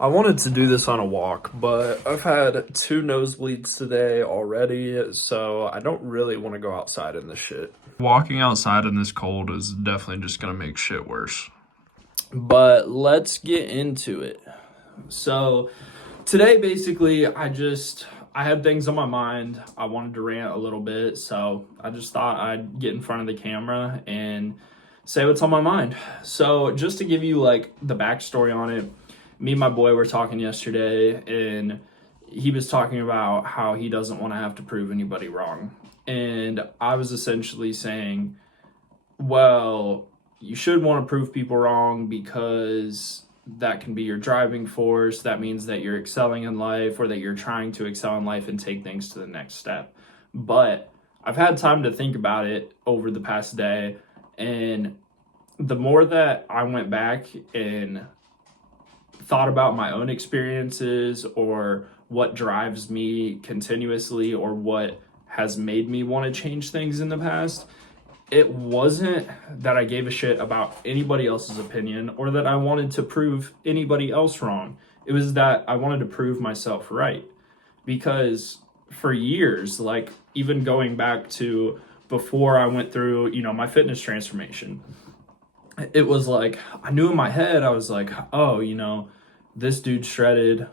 I wanted to do this on a walk, but I've had two nosebleeds today already, so I don't really want to go outside in this shit. Walking outside in this cold is definitely just gonna make shit worse. But let's get into it. So, today basically I had things on my mind. I wanted to rant a little bit, so I just thought I'd get in front of the camera and say what's on my mind. So, just to give you like the backstory on it, me and my boy were talking yesterday, and he was talking about how he doesn't want to have to prove anybody wrong. And I was essentially saying, well, you should want to prove people wrong because that can be your driving force. That means that you're excelling in life or that you're trying to excel in life and take things to the next step. But I've had time to think about it over the past day, and the more that I went back and thought about my own experiences or what drives me continuously or what has made me want to change things in the past, it wasn't that I gave a shit about anybody else's opinion or that I wanted to prove anybody else wrong. It was that I wanted to prove myself right. Because for years, like even going back to before I went through, my fitness transformation, it was like I knew in my head, I was like, oh, this dude's shredded,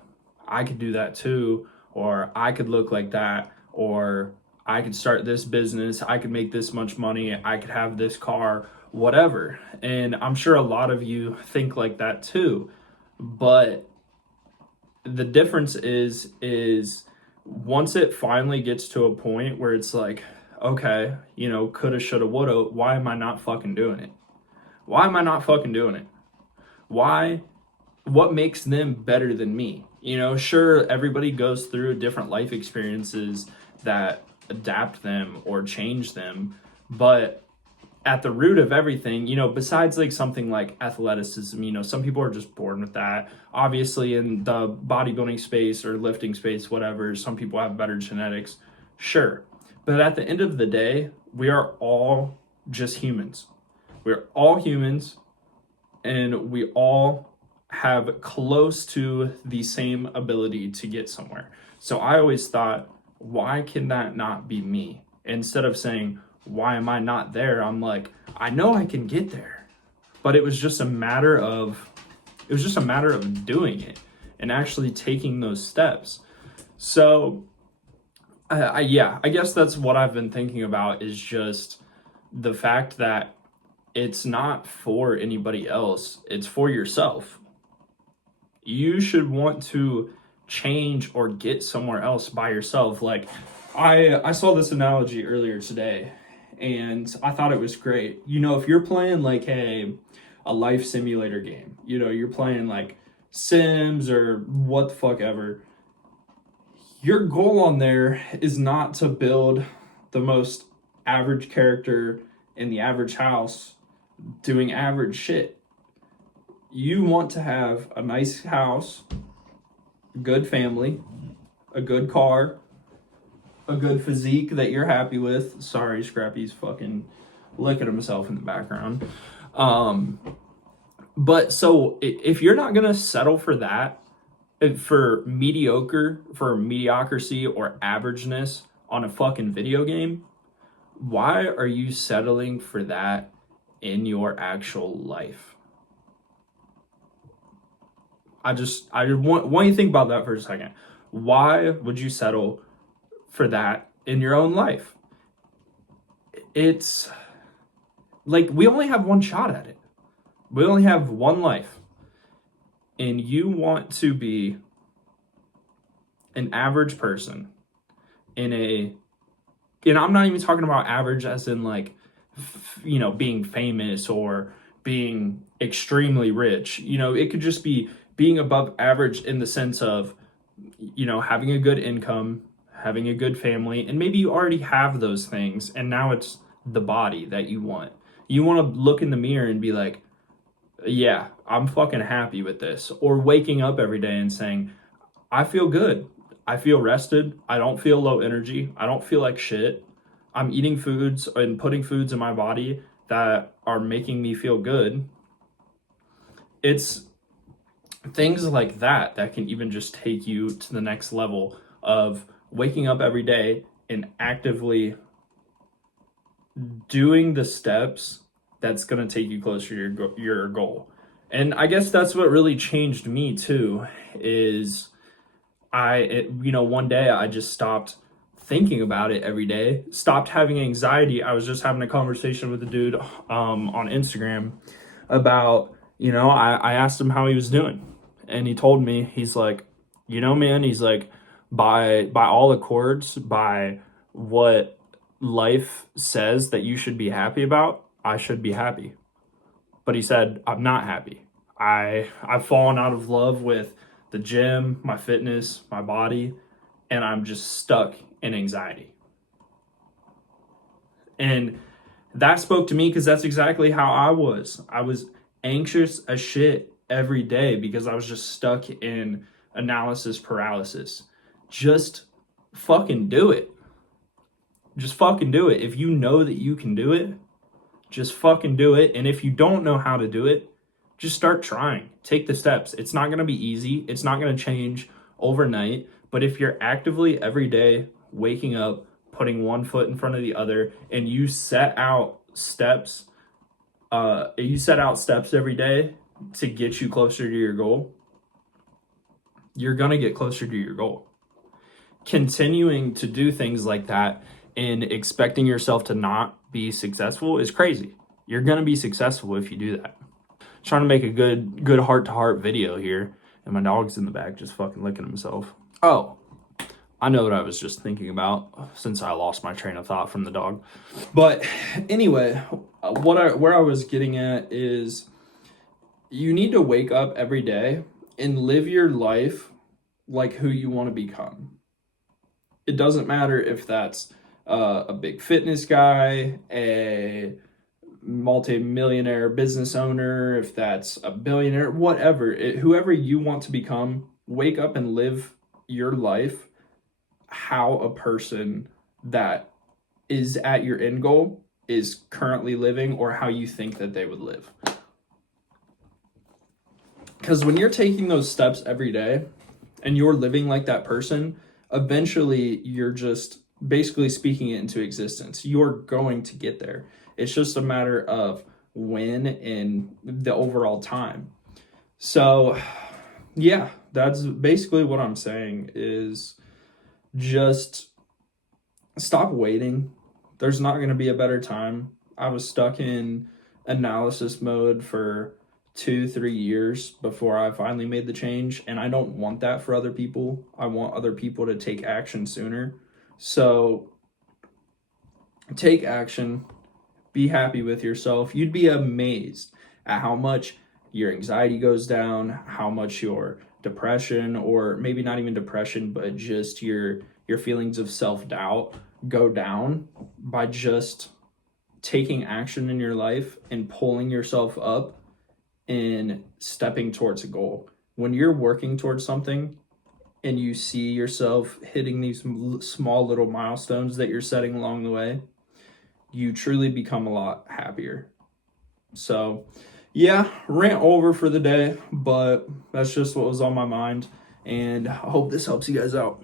I could do that too, or I could look like that, or I could start this business, I could make this much money, I could have this car, whatever. And I'm sure a lot of you think like that too. But the difference is once it finally gets to a point where it's like, okay, coulda, shoulda, woulda, why am I not fucking doing it? Why am I not fucking doing it? Why? What makes them better than me? Sure, everybody goes through different life experiences that adapt them or change them, but at the root of everything, besides like something like athleticism, some people are just born with that. Obviously, in the bodybuilding space or lifting space, whatever, some people have better genetics. Sure. But at the end of the day, we are all just humans. We're all humans, and we all have close to the same ability to get somewhere. So I always thought, why can that not be me? Instead of saying, why am I not there? I'm like, I know I can get there. But it was just a matter of doing it and actually taking those steps. So I guess that's what I've been thinking about, is just the fact that it's not for anybody else, it's for yourself. You should want to change or get somewhere else by yourself. Like I saw this analogy earlier today, and I thought it was great. If you're playing like a life simulator game, you're playing like Sims or what the fuck ever, your goal on there is not to build the most average character in the average house doing average shit. You want to have a nice house, a good family, a good car, a good physique that you're happy with. Sorry, Scrappy's fucking licking himself in the background. But so if you're not gonna settle for that, for mediocrity or averageness on a fucking video game, why are you settling for that in your actual life? I want you to think about that for a second. Why would you settle for that in your own life? It's like we only have one shot at it. We only have one life. And you want to be an average person in a, and I'm not even talking about average as in like, being famous or being extremely rich. It could just be being above average in the sense of, having a good income, having a good family, and maybe you already have those things, and now it's the body that you want. You want to look in the mirror and be like, yeah, I'm fucking happy with this. Or waking up every day and saying, I feel good. I feel rested. I don't feel low energy. I don't feel like shit. I'm eating foods and putting foods in my body that are making me feel good. It's things like that can even just take you to the next level of waking up every day and actively doing the steps that's going to take you closer to your goal. And I guess that's what really changed me too, is one day I just stopped thinking about it every day, stopped having anxiety. I was just having a conversation with a dude on Instagram about, I asked him how he was doing, and he told me, he's like, man, he's like, by all accords, by what life says that you should be happy about, I should be happy. But he said, I'm not happy. I've fallen out of love with the gym, my fitness, my body, and I'm just stuck in anxiety. And that spoke to me because that's exactly how I was. I was anxious as shit every day because I was just stuck in analysis paralysis. Just fucking do it. Just fucking do it. If you know that you can do it, just fucking do it. And if you don't know how to do it, just start trying. Take the steps. It's not going to be easy. It's not going to change overnight. But if you're actively every day waking up, putting one foot in front of the other, and you set out steps every day to get you closer to your goal, you're going to get closer to your goal. Continuing to do things like that and expecting yourself to not be successful is crazy. You're going to be successful if you do that. Trying to make a good heart-to-heart video here, and my dog's in the back just fucking licking himself. Oh, I know what I was just thinking about since I lost my train of thought from the dog. But anyway, where I was getting at is you need to wake up every day and live your life like who you want to become. It doesn't matter if that's a big fitness guy, a multi-millionaire business owner, if that's a billionaire, whatever, whoever you want to become, wake up and live your life how a person that is at your end goal is currently living, or how you think that they would live. Because when you're taking those steps every day and you're living like that person, eventually you're just basically speaking it into existence. You're going to get there. It's just a matter of when and the overall time. So, yeah, that's basically what I'm saying, is just stop waiting. There's not going to be a better time. I was stuck in analysis mode for 2-3 years before I finally made the change, and I don't want that for other people. I want other people to take action sooner. So take action. Be happy with yourself. You'd be amazed at how much your anxiety goes down, how much your depression, or maybe not even depression, but just your feelings of self-doubt go down by just taking action in your life and pulling yourself up and stepping towards a goal. When you're working towards something and you see yourself hitting these small little milestones that you're setting along the way, you truly become a lot happier. So, yeah, rant over for the day, but that's just what was on my mind, and I hope this helps you guys out.